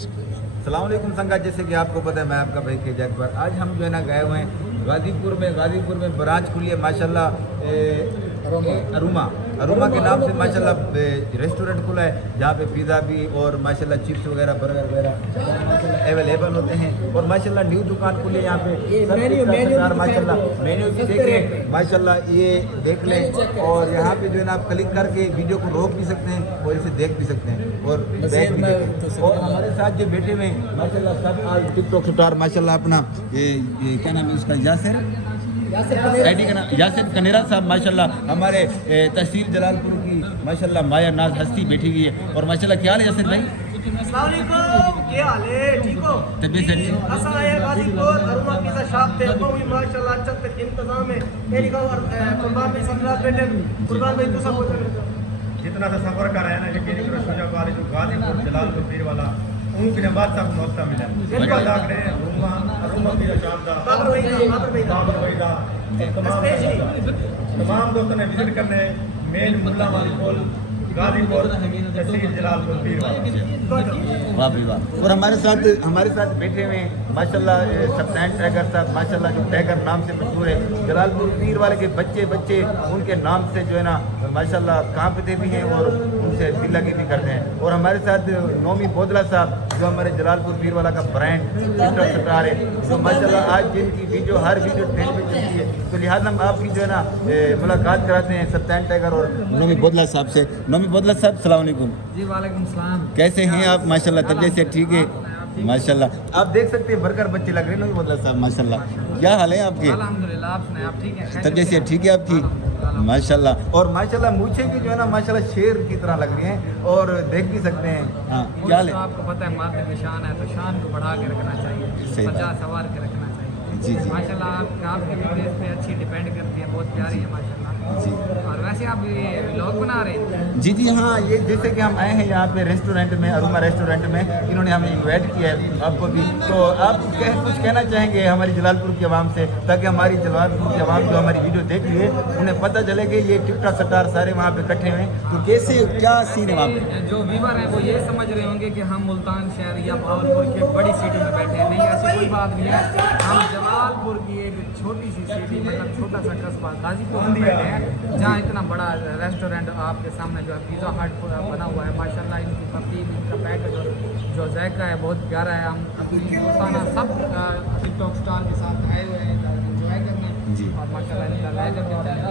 अस्सलाम वालेकुम संगा, जैसे कि आपको पता है मैं आपका भाई के जगबर। आज हम जो है ना गए हुए हैं गाज़ीपुर में ब्रांच खुली है माशाल्लाह अरुमा के नाम से माशाल्लाह रेस्टोरेंट खुला है, जहाँ पे पिज़्ज़ा भी और माशाल्लाह चिप्स वगैरह बर्गर वगैरह माशाल्लाह अवेलेबल होते हैं। और माशाल्लाह न्यू दुकान खुली है यहाँ पे माशाल्लाह मेन्यू भी देखें माशाल्लाह, ये देख लें। और यहाँ पे जो है ना आप क्लिक करके वीडियो को रोक भी सकते हैं और इसे देख भी सकते हैं और बैठ भी सकते हैं। और हमारे साथ जो बैठे हुए हैं माशाल्लाह सब आज टिकटॉक स्टार माशाल्लाह अपना ये क्या नाम है उसका, यासिर कनेरा साहब माशाल्लाह हमारे तहसील जलालपुर की माशाल्लाह माया नाज हस्ती बैठी हुई है। और माशाल्लाह क्या हाल है यासिर भाई? अस्सलाम वालेकुम, क्या हाल है? ठीक हो? तबीयत अच्छी? असा है गाजीपुर अरुमा पिज़्ज़ा शॉप पे वो भी माशाल्लाह अच्छा तक इंतजाम है। मेरी गांव कुर्बान भाई संगराज बेटे कुर्बान भाई तो सब जितना सा सफर कर रहे हैं ना, यकीन करो शुजा वाले जो गाजीपुर जलालपुर पीर वाला उनके बाद सब मौका मिला तमाम दोस्तों ने विजिट करने मेन मुल्ला वाली कोल गाजीपुर तहसील जलालपुर पीर वाला। वाह भाई वाह। और हमारे साथ बैठे हुए हैं माशाल्लाह सप्तान टाइगर साहब माशाल्लाह, जो टाइगर नाम से मशहूर है। जलालपुर पीर वाले के बच्चे उनके नाम से जो है ना माशाल्लाह कांपते भी हैं और उनसे दिल लगी भी करते हैं। और हमारे साथ नोमी बोदला साहब जो हमारे जलालपुर पीर वाला का ब्रांड स्टार है, जो माशाल्लाह आज जिनकी वीडियो हर वीडियो ट्रेंड में चलती है, तो लिहाजा हम आपकी जो है ना मुलाकात कराते हैं सप्तान टाइगर और नोमी बोदला साहब से। नोमी बोदला साहब अस्सलाम वालेकुम। जी वालेकुम सलाम। कैसे हैं आप? माशाल्लाह तबीयत से ठीक है माशाल्लाह। आप देख सकते हैं बरकर बच्चे लग रहे हैं नोमी बोदला साहब माशाल्लाह। क्या हाल है आपके? अल्हम्दुलिल्लाह, आप सुनाएं, आप ठीक हैं? तबीयत से ठीक है आपकी माशाल्लाह। और माशाल्लाह मूछें भी जो है ना माशाल्लाह शेर की तरह लग रही हैं और देख भी सकते हैं। हाँ क्या हाल है? आपको पता है माथे की शान है, तो शान को बढ़ा के रखना चाहिए, सही बात। सजा सवार के रखना चाहिए। जी माशाल्लाह आपकी वीडियोस पे अच्छी डिपेंड करती है, बहुत प्यारी है माशाल्लाह। जी। और वैसे आप ये व्लॉग बना रहे हैं? जी हाँ, ये जैसे कि हम आए हैं यहाँ पे रेस्टोरेंट में, अरुमा रेस्टोरेंट में, इन्होंने हमें इनवाइट किया है आपको भी। तो आप कुछ कहना चाहेंगे हमारी जलालपुर की आवाम से, ताकि हमारी जलालपुर की आवाम जो हमारी वीडियो देख रही है उन्हें पता चले कि ये टिकटॉक स्टार सारे वहाँ पे इकट्ठे हुए हैं, तो कैसे क्या सीन है वहाँ पे? जो व्यूवर हैं वो ये समझ रहे होंगे कि हम मुल्तान शहर या भावलपुर की बड़ी सिटी में बैठे हैं। नहीं, ऐसी कोई बात नहीं है। हम जलालपुर की एक छोटी सी सिटी, मतलब छोटा सा कस्बा गाजीपुर में बैठे हैं, जहाँ इतना बड़ा रेस्टोरेंट आपके सामने जो है पिज़्ज़ा हट बना हुआ है माशाल्लाह। इनकी तरतीब, इनका पैकेज और जो जायका है बहुत प्यारा है। हम अपनी दोस्ताना सब टिकटॉक स्टार के साथ आए हुए हैं एंजॉय करने जी। और माशाल्लाह इनका लाइक करते।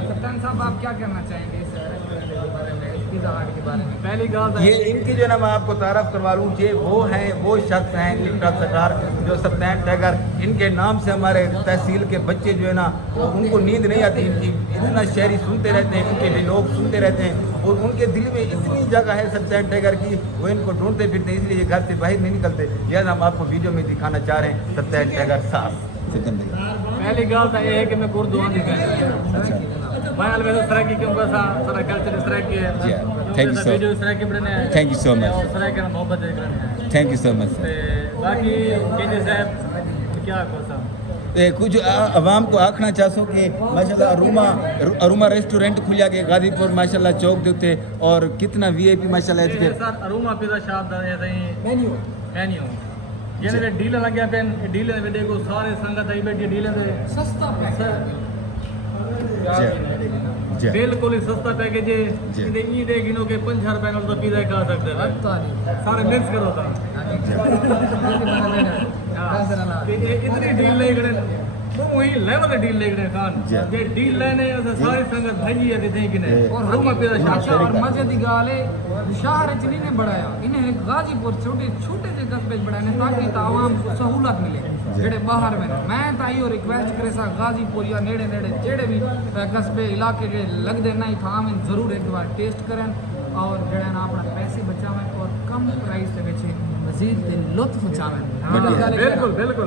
कप्तान साहब आप क्या कहना चाहेंगे इस रेस्टोरेंट के बारे में, इस पिज़्ज़ा हट के बारे में? पहली बात ये इनकी जो है ना मैं आपको तारफ़ करवा लूँ, ये वो शख्स हैं टिकटॉक स्टार जो सप्तान टाइगर, इनके नाम से हमारे तहसील के बच्चे जो है ना उनको नींद नहीं आती। इनकी इतना शायरी सुनते रहते हैं, इनके भी लोग सुनते रहते हैं और उनके दिल में इतनी जगह है सप्तान टाइगर की, वो इनको ढूंढते फिरते हैं, इसलिए ये घर से बाहर नहीं निकलते। लिहाजा हम आपको वीडियो में दिखाना चाह रहे हैं सप्तान टाइगर साहब। पहली गल तो ये है कि मैं कुर्दू आंधी मैं अलवेज इस तरह की क्योंकि सारा कल्चर इस तरह की है। थैंक यू सो वीडियो इस तरह की बने हैं। Thank you so much. इस तरह के मोहब्बत देख रहे हैं। Thank you so much. बाकी केजे साहब क्या को साहब कुछ आवाम को आखना चाहूँ कि माशाल्लाह अरुमा रेस्टोरेंट खुलिया के गाजीपुर माशाल्लाह चौक के उत्ते, और कितना वीआईपी माशाल्लाह है सर अरुमा पिज़्ज़ा शॉप दा मेन्यू ये डील लगे पे डील वीडियो को सारे संगत आई बैठी डील दे सस्ता बिल्कुल ही सस्ता पैकेज है। ये दे गिनो के 5 रुपए में तो पिज़्ज़ा खा सकते हैं, सारे मिक्स करो था। इतनी डील नहीं करे तो वही लेवल डील ले गए खान ये डील लेने सारी संगत भजी है देते कि नहीं। और अरुमा पिज़्ज़ा शॉप और मजे दी गाल है शहर च नहीं बढ़ाया, इन्हें गाजीपुर छोटे से कस्बे बढ़ाने ताकि आवाम को सहूलत मिले जेड़े बाहर में। मैं ताई और रिक्वेस्ट करे सा गाजीपुर या नेड़े जेड़े भी कस्बे इलाके जे लगदे नहीं था हम जरूर एक बार टेस्ट करें और जेड़ा ना अपना पैसे बचावें और कम प्राइस से बेचे मजीद लुत्फ उठावें।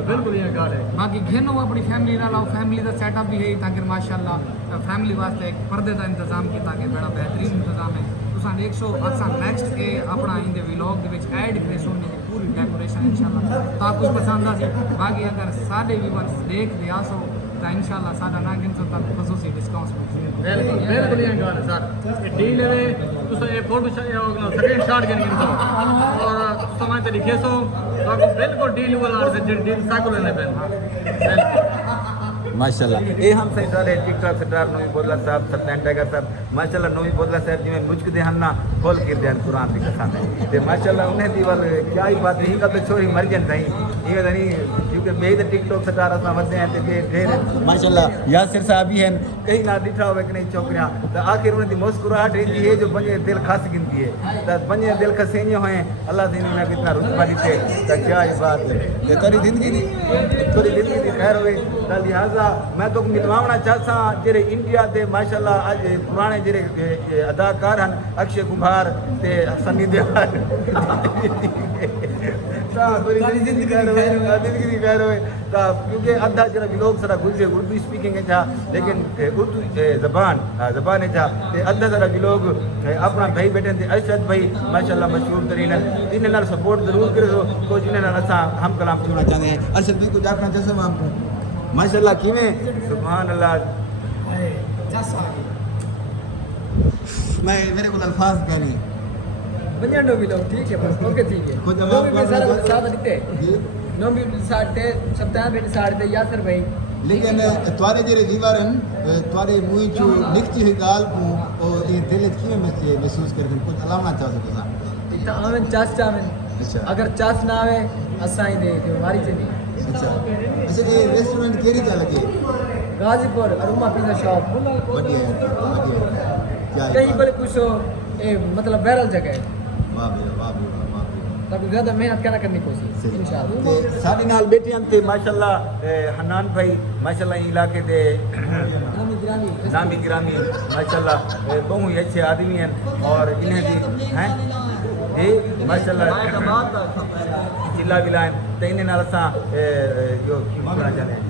बिल्कुल ये गाल है। बाकी घेनो अपनी फैमिली ना लाओ, फैमिली का सेटअप भी है ताकि माशाल्लाह फैमिली वास्ते एक पर्दे का इंतजाम किया कि बड़ा बेहतरीन इंतजाम है। तुसां 100 नेक्स्ट के अपना इन व्लॉग के ऐड करे सोने की पूरी डेकोरेशन इंशाल्लाह ता कुछ पसंद आ सी। बाकी अगर साडे व्यूअर्स देख रहे सो तो इंशाल्लाह साडा ना गिन सो तक खसूसी डिस्काउंट बिल्कुल ये गाल है सर। डील है तुसा ये फोटो स्क्रीन शॉट के गिन सो और समय ते लिखे सो تو بالکل ڈیل والا سے ڈیل ساکو لینے پہن ماشاءاللہ یہ ہم صحیح سارے ٹک ٹاک سٹار نوی بودلا صاحب سلطان ٹائگر صاحب ماشاءاللہ نوی بودلا صاحب جی میں مجھ دے ہم نہ کھول کر دیں قرآن کی قسم ہے تے ماشاءاللہ انہیں دی ول کیا ہی بات ہے کا تو چھوڑی مر جن تھیں یہ نہیں کیونکہ بے ٹک ٹاک سٹار اساں ودے ہیں تے بے ڈھیر ماشاءاللہ یاسر صاحب بھی ہیں کہیں نہ ڈٹھا ہوئے کہ نہیں چوکریاں تو آخر انہیں دی مسکراہٹ رہتی ہے جو بنجے دل خاص گنتی ہے تو بنجے دل خسینے ہوئے اللہ سے انہوں نے کتنا رتبہ دیتے تو کیا ہی بات ہے کہ تھوڑی زندگی دی خیر ہوئے تو لہٰذا میں تو ملوانا چاہتا ہوں جڑے انڈیا دے ماشاءاللہ اج پرانے جڑے اداکار ہیں اکشے کمار تے سنی دیول زندگی خیر ہوئے کیونکہ ادھا جڑا لوگ سارا گزرے اردو اسپیکنگ ہے تھا لیکن اردو زبان ہے تھا ادھا سارا لوگ اپنا بھائی بیٹھے تھے ارشد بھائی ماشاءاللہ مشہور ترین جنہیں نال سپورٹ ضرور کرو کو جنہیں نال اساں ہم کلام سننا چاہتے ہیں ارشد بھائی کچھ آخنا چاہتا ہوں آپ کو ماشاءاللہ کیویں سبحان اللہ میں میرے کو الفاظ کہنے بنیانڈو بھی لوگ ٹھیک ہے بس اوکے ٹھیک ہے کچھ نو بھی سارا جواب ساتھ دیتے نو بھی ساتھ دے سبتان بھی ساتھ دے یاسر بھائی لیکن توارے جڑے دیوارن توارے منہ چو نکتی ہے گال کو اور یہ دل کیویں محسوس کرتے کچھ علامات چاہو تساں تا آمن چاس چاہن اگر چاس نہ آوے اساں ہی دے تے ہماری سے نہیں اچھا یہ ریسٹورنٹ کیڑی جا لگے غازی پور اروما پیزا شاپ بڑھیا کیا کہیں پر کچھ مطلب وائرل جگہ ہے واہ بھائی واہ بھائی واہ بھائی تاکہ زیادہ محنت کرنا کرنی کوشش انشاءاللہ ساری نال بیٹھے ہیں تے ماشاءاللہ حنان بھائی ماشاءاللہ علاقے دے نامی گرامی ماشاءاللہ بہت ہی اچھے آدمی ہیں اور انہیں بھی ہیں جی ماشاءاللہ ضلع ولائن تے انہیں نال اساں جو کرنا چاہتے ہیں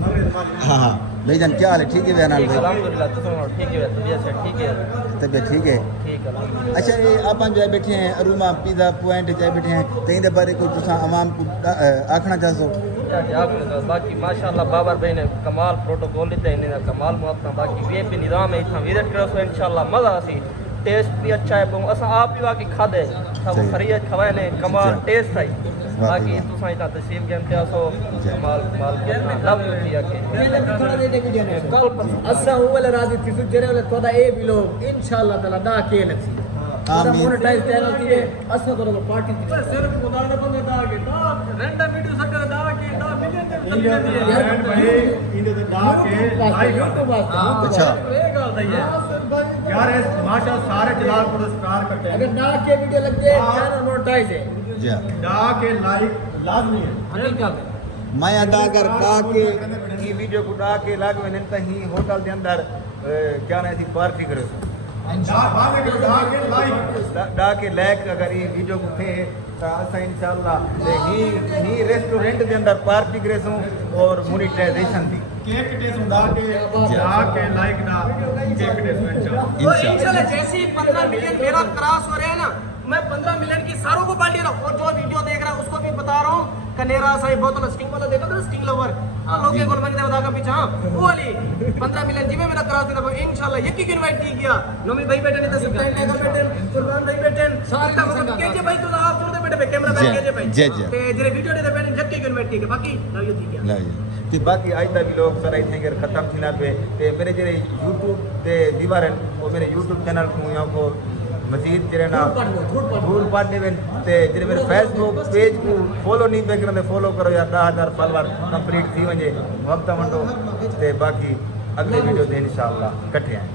ہاں ہاں بھائی جان کیا حال ہے ٹھیک ہے بہنال بھائی الحمدللہ تسوں ٹھیک ہے طبیعت سے ٹھیک ہے طبیعت ٹھیک ہے ٹھیک ہے اچھا یہ آپ جو بیٹھے ہیں اروما پیزا پوائنٹ جائے بیٹھے ہیں تو ان بارے کچھ تساں عوام کو آکھنا چاہو باقی ماشاءاللہ بابر بھائی نے کمال پروٹوکول لیتے ہیں کمال محبت باقی وی پی نظام ہے اتنا وزٹ کرو سو انشاءاللہ مزہ آسی ٹیسٹ بھی اچھا ہے اساں آپ بھی واقعی کھادے سب خرید کھوائے نے کمال ٹیسٹ ہے باقی تساں اتنا تشریف گئے سو کمال کمال لو کیا کہ کل اساں اول راضی تھی سو جڑے ول تودا اے بھی لوگ انشاءاللہ تعالی دا کے لسی آمین مونٹائز چینل تھی اساں تو پارٹی تھی صرف خدا نے بندے دا کے دا رینڈم ویڈیو سکر دا کے دا ملین تے بھائی ان دے دا کے یوٹیوب واسطے اچھا یہ گل ہے یار ماشاء سارے جلال پرسکار کٹے اگر نا کے ویڈیو لگ جائے چینل مونٹائز ہے جی دا کے لائک لازمی ہے حقیقت میں ادا کر ڈا کے یہ ویڈیو کو ڈا کے لاگ میں ننتا ہی ہوٹل دے اندر کیا نہ تھی پارٹی کرے ڈا کے لائک اگر یہ ویڈیو کو تھے تو اسا انشاءاللہ ہی ریسٹورنٹ دے اندر پارٹی کرے سوں اور مونیٹائزیشن دی کیک ٹیس دا کے لائک دا کیک ٹیس انشاءاللہ جیسے ہی 15 ملین میرا کراس ہو رہے ہیں نا میں 15 ملین کی ساروں کو پارٹی رہا ہوں اور جو ویڈیو دیکھ رہا ہے اس کو بھی بتا رہا ہوں کنیرا صاحب بوتل سٹنگ والا دیکھا تھا سٹنگ لور ہاں لوگ کے گورنمنٹ نے بتا کا پیچھے ہاں وہ والی 15 ملین جی میں میرا کراس دینا انشاءاللہ یکی کی انوائٹ کی گیا نومی بھائی بیٹھے نہیں تھا سلطان نے کا بیٹھے قربان بھائی بیٹھے سارے کے جے بھائی تو آپ چھوڑ دے بیٹھے کیمرہ پہ کے جے بھائی تے جڑے ویڈیو دے بیٹھے یکی کی انوائٹ کی باقی لو یہ ٹھیک ہے تے باقی آج تک لوگ سر آئی تھے ختم تھینا پہ تے میرے جڑے یوٹیوب تے دیوارن وہ میرے یوٹیوب چینل کو یہاں کو مزید جڑے نا دھول پاٹنے میں تے جڑے میرے فیس بک پیج کو فالو نہیں پہ کرنے فالو کرو یا 10,000 فالوور کمپلیٹ تھی ونجے وقت منڈو تے باقی اگلے ویڈیو دے انشاءاللہ کٹھے ہیں